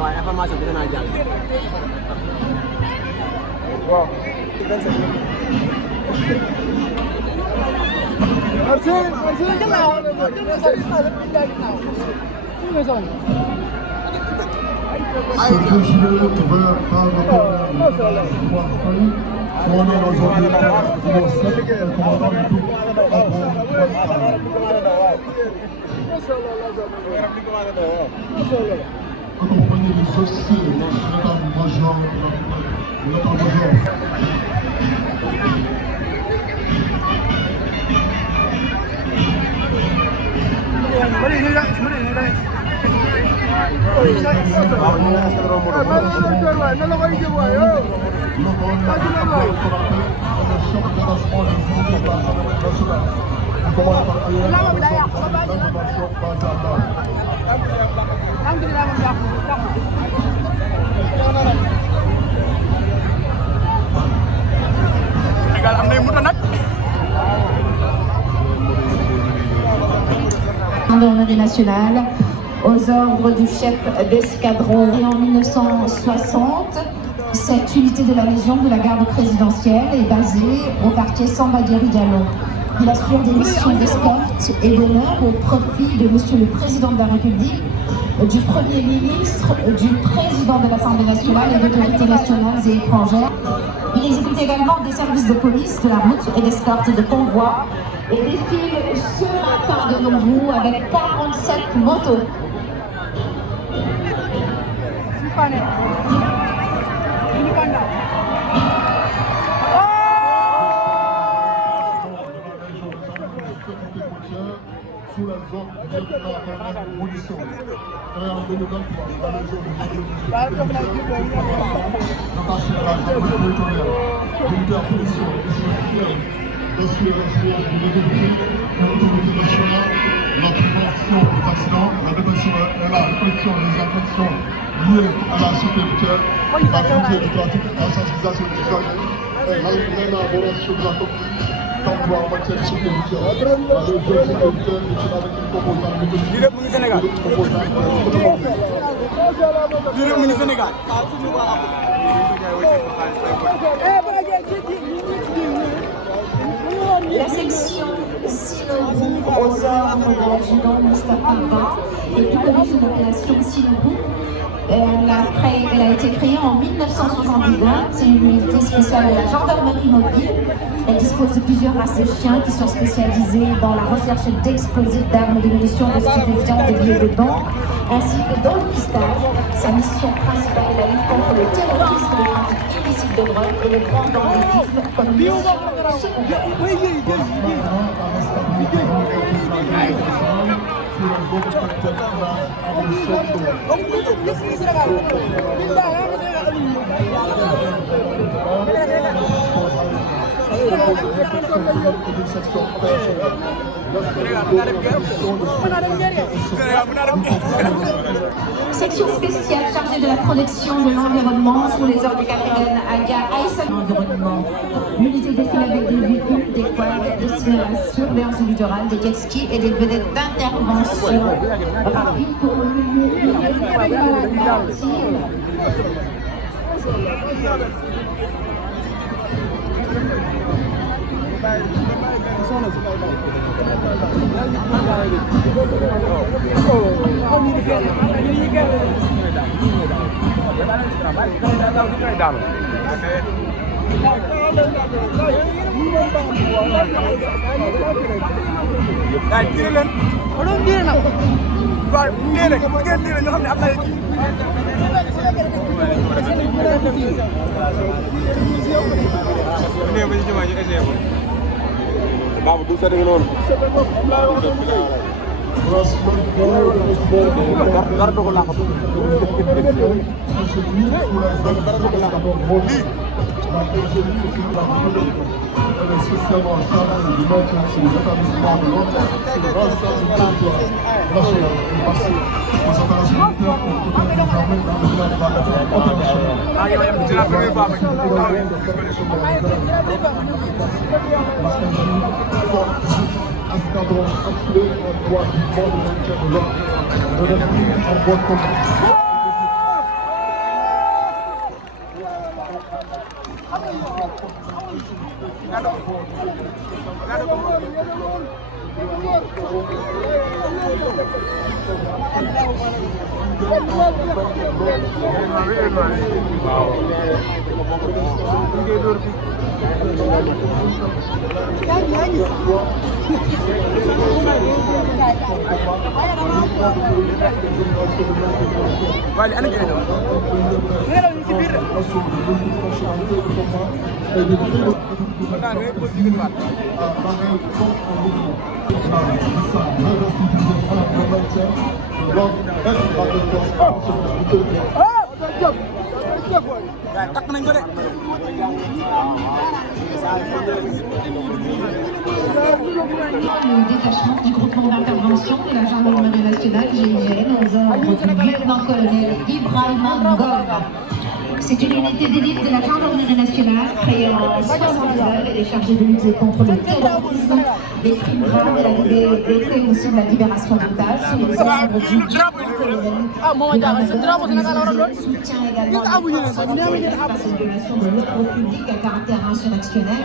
waaye information bi danaa jàll. waaw. merci Gendarmerie nationale aux ordres du chef d'escadron. En 1960, cette unité de la Légion de la garde présidentielle est basée au quartier Samba Diallo. Il assure des missions d'escorte et d'honneur au profit de Monsieur le Président de la République, du Premier ministre, du Président de l'Assemblée nationale et d'autorités nationales et étrangères. Il exécute également des services de police, de la route et d'escorte de convois et défile ce matin de Nombrou avec 47 motos. Sous la zone du lieutenant-colonel Moulisson. Créé en 2023, la région de attaché à la gendarmerie territoriale, militaire policier, assurer l'expérience du député, l'autorité nationale, la prévention des accidents, la détection et la répression des infractions liées à la sécurité, la sécurité du trafic, la sensibilisation des usagers et l'élaboration de la doctrine d'emploi en matière de sécurité. La région sécuritaire est avec une composante de Sénégal. Sénégal. La section Sinourou aux ordres de l'adjudant Moustapha Ba est plus connue sous l'appellation Sinourou. Elle a été créée en 1979. C'est une unité spéciale de la gendarmerie mobile. Elle dispose de plusieurs races de chiens qui sont spécialisés dans la recherche d'explosifs, d'armes, de munitions, de stupéfiants, de billets de banque, ainsi que dans le pistage. Sa mission principale est la lutte contre le terrorisme, le trafic illicite de drogue et le grand banditisme comme mission secondaire. Section spéciale chargée de la protection de l'environnement sous les ordres du capitaine Aga Aïssa. L'environnement. L'unité défile avec des véhicules, des quads destinés à la surveillance du littoral, des jet skis et des vedettes d'intervention rapide pour le système en charge du maintien sur les établissements de l'ordre sur l'ensemble du territoire national et passé aux opérations militaires pour protéger les armées dans le cadre de la réforme internationale. escadron appelé en droit du corps de maintien de l'ordre, de rester en voie commune. Vale, ana gëna do. Ngelaw ni ci biir. Tak nañ ko de. Le détachement du groupement d'intervention de la gendarmerie nationale GIGN aux ordres du lieutenant-colonel Ibrahima Ngom. C'est une unité d'élite de la gendarmerie nationale créée en 1969 et chargée de lutter contre le terrorisme, les crimes graves et aussi de la libération d'otages sous les ordres du lieutenant-colonel soutient également face aux violations de l'ordre public à caractère insurrectionnel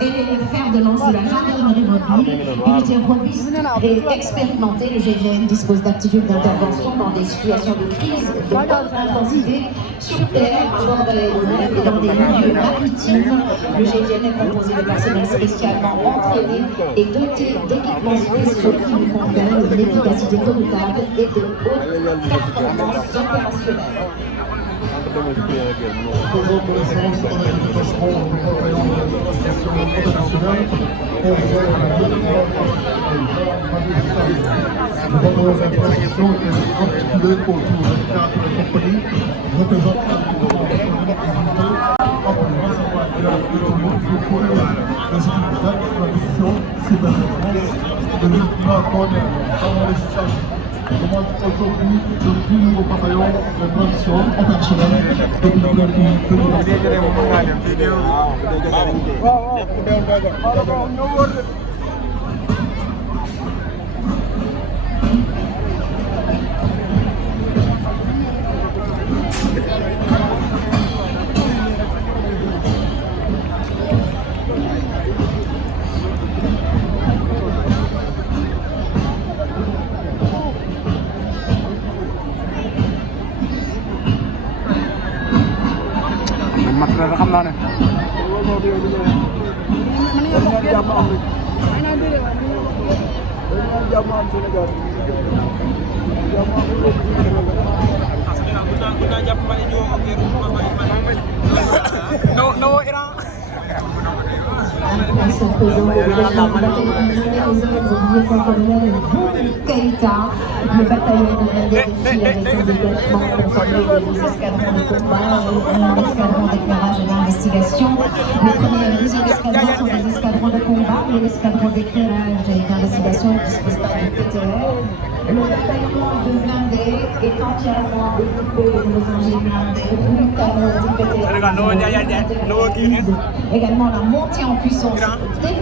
et les fers de lance de la gendarmerie mobile, unité robuste et expérimentée. Le GIGN dispose d'aptitudes d'intervention dans des situations de crise de haute intensité sur terre, à bord d'aéronefs et dans des milieux maritimes. Le GIGN est composé de personnel spécialement entraîné et doté d'équipements spéciaux qui lui confèrent une efficacité redoutable et de haute performance opérationnelle. Faisons connaissance avec le détachement du bataillon de l'aviation internationale et le bataillon d'intervention est articulé autour de 4 compagnies représentant de l'ultra-colonel demande aujourd'hui le plus nouveau bataillon de transition opérationnelle depuis xam naa ne no Iran À ce présent, le bataillon de blindés défile avec un détachement conformé des escadrons de combat et un escadron d'éclairage et d'investigation. Le premier et le deuxième escadron sont des escadrons de combat et l'escadron d'éclairage et d'investigation ne dispose pas de PTR. Le bataillon de blindés est entièrement équipé de nos engins blindés, 8 canons d'IPTR. Également la montée en puissance des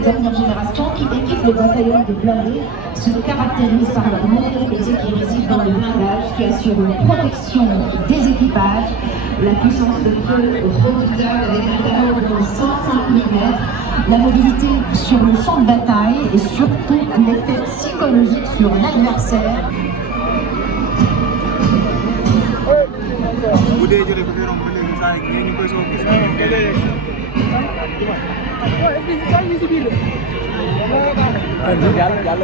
dernière génération qui équipe le bataillon de blindés se caractérise par leur mobilité qui réside dans le blindage qui assure une protection des équipages, la puissance de feu redoutable avec un calibre de 105 mm, la mobilité sur le champ de bataille et surtout l'effet psychologique sur l'adversaire. Jalla